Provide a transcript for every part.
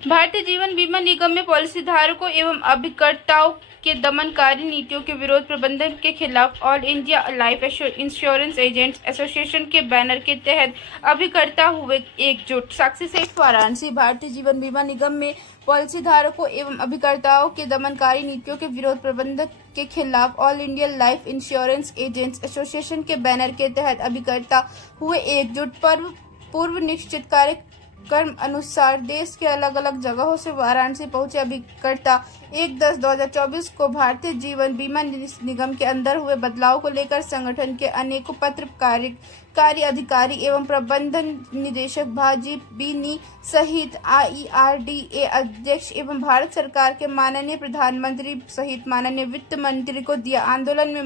भारतीय जीवन बीमा निगम में पॉलिसी धारकों एवं अभिकर्ताओं के दमनकारी नीतियों के विरोध प्रबंधन के खिलाफ all India Life insurance agents association के बैनर के तहत अभिकर्ता हुए एकजुट। साक्षी सेठ, वाराणसी। भारतीय जीवन बीमा निगम में पॉलिसी धारकों एवं अभिकर्ताओं के दमनकारी नीतियों के विरोध प्रबंधन के खिलाफ all India Life insurance agents association के बैनर के तहत अभिकर्ता हुए एकजुट। पूर्व निश्चित कार्यक्रम अनुसार देश के अलग अलग जगहों से वाराणसी पहुंचे अभिकर्ता 1/10/2024 को भारतीय जीवन बीमा निगम के अंदर हुए बदलाव को लेकर संगठन के अनेकों पत्र कार्यकारी अधिकारी एवं प्रबंधन निदेशक भाजी बीनी सहित IRDA अध्यक्ष एवं भारत सरकार के माननीय प्रधानमंत्री सहित माननीय वित्त मंत्री को दिया। आंदोलन में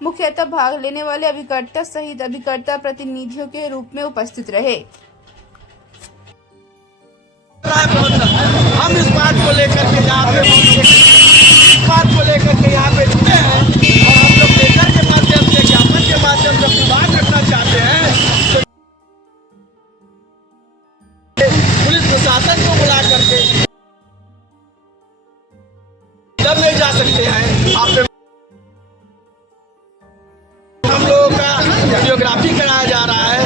मुख्यतः भाग लेने वाले अभिकर्ता सहित अभिकर्ता प्रतिनिधियों के रूप में उपस्थित रहे। हम इस बात को लेकर के यहाँ पे जुटे हैं और हम लोग लेकर के माध्यम से ज्ञापन के माध्यम से बात रखना चाहते हैं तो पुलिस प्रशासन को बुला करके जब ले जा सकते हैं। आप हम लोगों का वीडियोग्राफी कराया जा रहा है।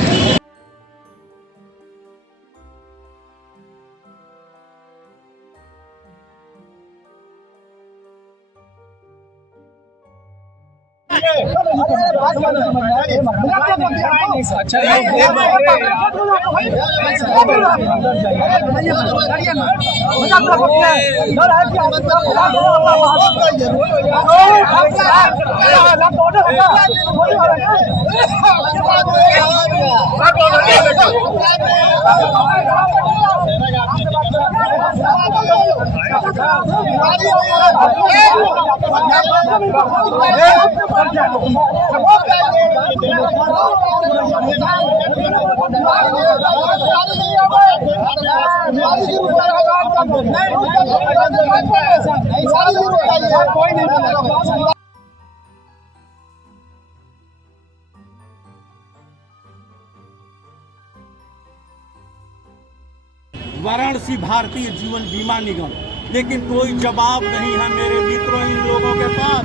वाराणसी भारतीय जीवन बीमा निगम, लेकिन कोई जवाब नहीं है मेरे मित्रों इन लोगों के पास।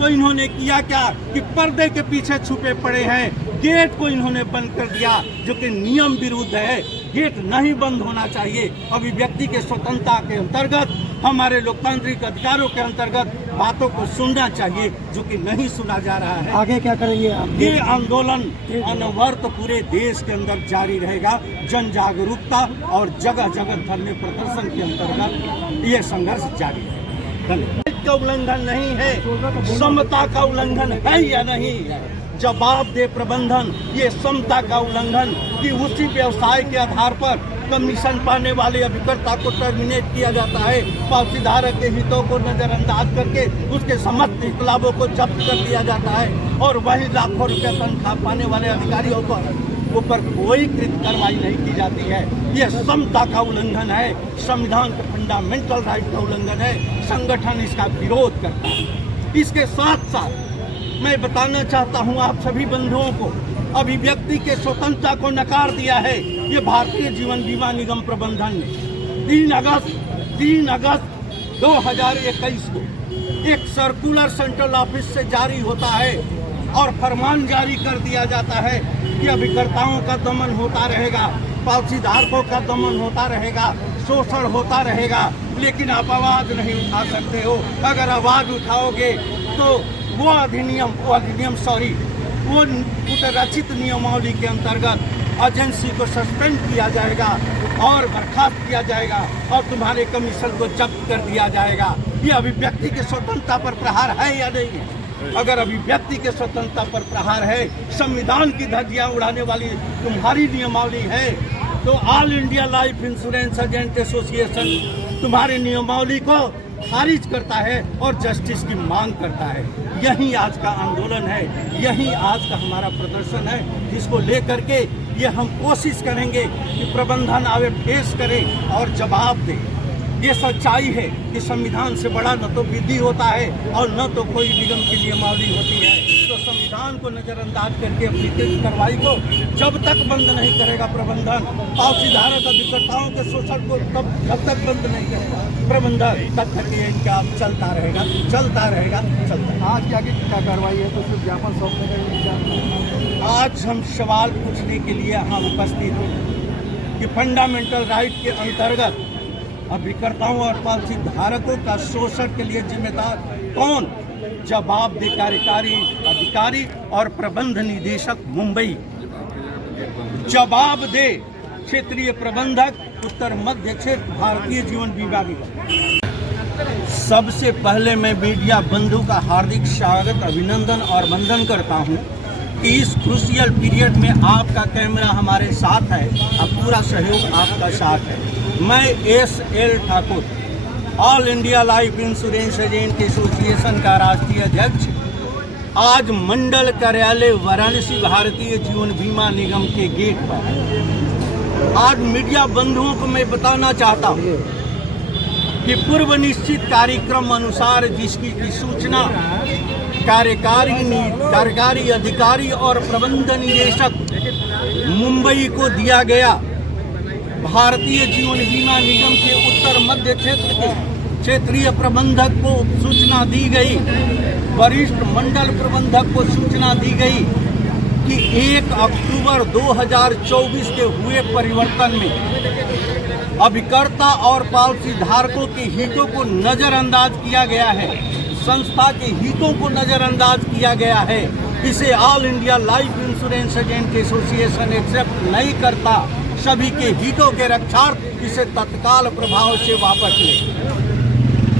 तो इन्होंने किया क्या कि पर्दे के पीछे छुपे पड़े हैं। गेट को इन्होंने बंद कर दिया जो कि नियम विरुद्ध है। गेट नहीं बंद होना चाहिए। अभिव्यक्ति के स्वतंत्रता के अंतर्गत, हमारे लोकतांत्रिक अधिकारों के अंतर्गत बातों को सुनना चाहिए जो कि नहीं सुना जा रहा है। आगे क्या करेंगे आप? ये आंदोलन अनवरत पूरे देश के अंदर जारी रहेगा। जन जागरूकता और जगह जगह धरने प्रदर्शन के अंतर्गत ये संघर्ष जारी है। का उल्लंघन नहीं है, समता का उल्लंघन है या नहीं? जवाब दे प्रबंधन। ये समता का उल्लंघन कि उसी व्यवसाय के आधार पर कमीशन पाने वाले अभिकर्ता को टर्मिनेट किया जाता है, पॉलिसी धारक के हितों को नजरअंदाज करके उसके समस्त लाभों को जब्त कर दिया जाता है और वही लाखों रुपए तनख्वाह पाने वाले अधिकारियों पर ऊपर कोई कृत कार्रवाई नहीं की जाती है। ये समता का उल्लंघन है, संविधान के फंडामेंटल राइट का उल्लंघन है। संगठन इसका विरोध करता है। इसके साथ साथ मैं बताना चाहता हूं आप सभी बंधुओं को, अभिव्यक्ति के स्वतंत्रता को नकार दिया है ये भारतीय जीवन बीमा निगम प्रबंधन ने। 3 अगस्त 2021 को एक सर्कुलर सेंट्रल ऑफिस से जारी होता है और फरमान जारी कर दिया जाता है कि अभिकर्ताओं का दमन होता रहेगा, पॉलिसी धारकों का दमन होता रहेगा, शोषण होता रहेगा, लेकिन आप आवाज नहीं उठा सकते हो। अगर आवाज उठाओगे तो वो रचित नियमावली के अंतर्गत एजेंसी को सस्पेंड किया जाएगा और बर्खास्त किया जाएगा और तुम्हारे कमीशन को जब्त कर दिया जाएगा। ये अभिव्यक्ति की स्वतंत्रता पर प्रहार है या नहीं? अगर अभिव्यक्ति के स्वतंत्रता पर प्रहार है, संविधान की धज्जियां उड़ाने वाली तुम्हारी नियमावली है, तो all India Life Insurance Agent association तुम्हारी नियमावली को खारिज करता है और जस्टिस की मांग करता है। यही आज का आंदोलन है, यही आज का हमारा प्रदर्शन है, जिसको लेकर के ये हम कोशिश करेंगे कि प्रबंधन आगे पेश करे और जवाब दे। ये सच्चाई है कि संविधान से बड़ा न तो विधि होता है और न तो कोई निगम की नियमावली होती है। तो संविधान को नजरअंदाज करके अपनी तेज कार्रवाई को जब तक बंद नहीं करेगा प्रबंधन, पॉलिसी धारक अभिकर्ताओं के शोषण को जब तक बंद नहीं करेगा प्रबंधन, तब तक ये इनका चलता रहेगा। आज क्या कार्रवाई है, तो सिर्फ ज्ञापन सौंपने का? आज हम सवाल पूछने के लिए यहाँ उपस्थित हैं कि फंडामेंटल राइट के अंतर्गत अभिकर्ताओं और पॉलिसी धारकों का शोषण के लिए जिम्मेदार कौन? जवाबदेह कार्यकारी अधिकारी और प्रबंध निदेशक मुंबई, जवाबदेह क्षेत्रीय प्रबंधक उत्तर मध्य क्षेत्र भारतीय जीवन बीमा निगम। सबसे पहले मैं मीडिया बंधु का हार्दिक स्वागत, अभिनंदन और वंदन करता हूं कि इस क्रूशियल पीरियड में आपका कैमरा हमारे साथ है और पूरा सहयोग आपका साथ है। मैं SL Thakur, all India Life Insurance Agent association का राष्ट्रीय अध्यक्ष, आज मंडल कार्यालय वाराणसी भारतीय जीवन बीमा निगम के गेट पर आज मीडिया बंधुओं को मैं बताना चाहता हूं कि पूर्व निश्चित कार्यक्रम अनुसार जिसकी की सूचना कार्यकारी अधिकारी और प्रबंध निदेशक मुंबई को दिया गया, भारतीय जीवन बीमा निगम के उत्तर मध्य क्षेत्र के क्षेत्रीय प्रबंधक को सूचना दी गई, वरिष्ठ मंडल प्रबंधक को सूचना दी गई कि 1 अक्टूबर 2024 के हुए परिवर्तन में अभिकर्ता और पॉलिसी धारकों के हितों को नजरअंदाज किया गया है, संस्था के हितों को नजरअंदाज किया गया है। इसे All India Life Insurance Agent Association accept नहीं करता। सभी के हितों के रक्षार्थ इसे तत्काल प्रभाव से वापस ले।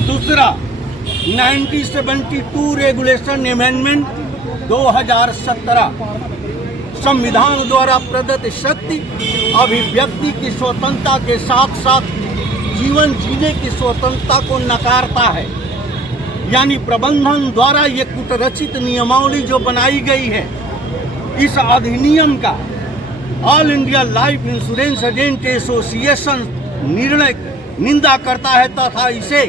दूसरा, 1972 रेगुलेशन अमेंडमेंट 2017 संविधान द्वारा प्रदत्त शक्ति अभिव्यक्ति की स्वतंत्रता के साथ साथ जीवन जीने की स्वतंत्रता को नकारता है। यानी प्रबंधन द्वारा ये कुटरचित नियमावली जो बनाई गई है, इस अधिनियम का all India Life Insurance Agent association निर्णय निंदा करता है तथा इसे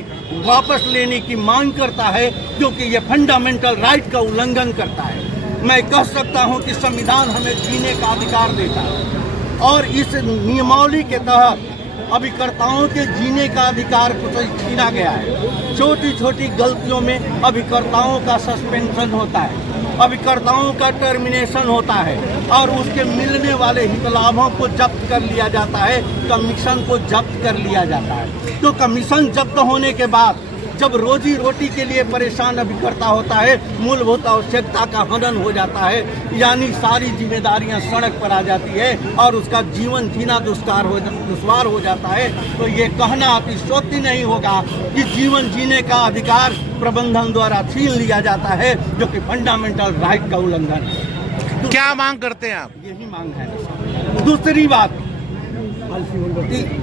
वापस लेने की मांग करता है, क्योंकि ये फंडामेंटल राइट का उल्लंघन करता है। मैं कह सकता हूं कि संविधान हमें जीने का अधिकार देता है और इस नियमावली के तहत अभिकर्ताओं के जीने का अधिकार को छीना गया है। छोटी छोटी गलतियों में अभिकर्ताओं का सस्पेंशन होता है, अभिकर्ताओं का टर्मिनेशन होता है और उसके मिलने वाले हित लाभों को जब्त कर लिया जाता है, कमीशन को जब्त कर लिया जाता है। तो कमीशन जब्त होने के बाद जब रोजी रोटी के लिए परेशान अभिकर्ता होता है, मूलभूत आवश्यकता का हनन हो जाता है, यानी सारी जिम्मेदारियां सड़क पर आ जाती है और उसका जीवन जीना दुश्वार हो जाता है। तो ये कहना अतिशयोक्ति नहीं होगा कि जीवन जीने का अधिकार प्रबंधन द्वारा छीन लिया जाता है, जो कि फंडामेंटल राइट का उल्लंघन है। क्या मांग करते हैं आप? यही मांग है। दूसरी बात,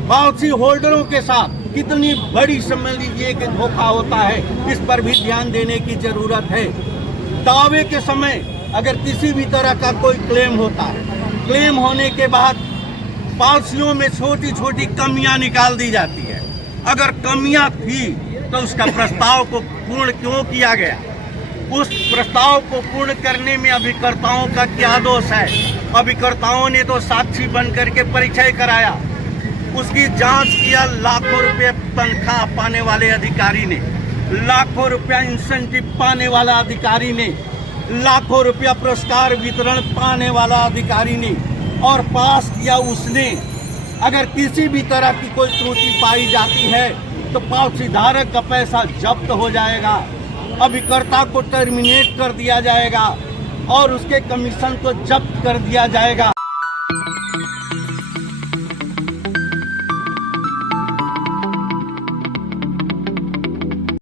पॉलिसी होल्डरों के साथ कितनी बड़ी समझ लीजिए कि धोखा होता है, इस पर भी ध्यान देने की जरूरत है। दावे के समय अगर किसी भी तरह का कोई क्लेम होता है, क्लेम होने के बाद पॉलिसियों में छोटी छोटी कमियां निकाल दी जाती है। अगर कमियां थी तो उसका प्रस्ताव को पूर्ण क्यों किया गया? उस प्रस्ताव को पूर्ण करने में अभिकर्ताओं का क्या दोष है? अभिकर्ताओं ने तो साक्षी बन करके परिचय कराया, उसकी जांच किया लाखों रुपए तनख्वाह पाने वाले अधिकारी ने, लाखों रुपया इंसेंटिव पाने वाला अधिकारी ने, लाखों रुपया पुरस्कार वितरण पाने वाला अधिकारी ने, और पास किया उसने। अगर किसी भी तरह की कोई त्रुटि पाई जाती है तो पॉलिसी धारक का पैसा जब्त हो जाएगा, अभिकर्ता को टर्मिनेट कर दिया जाएगा और उसके कमीशन को जब्त कर दिया जाएगा।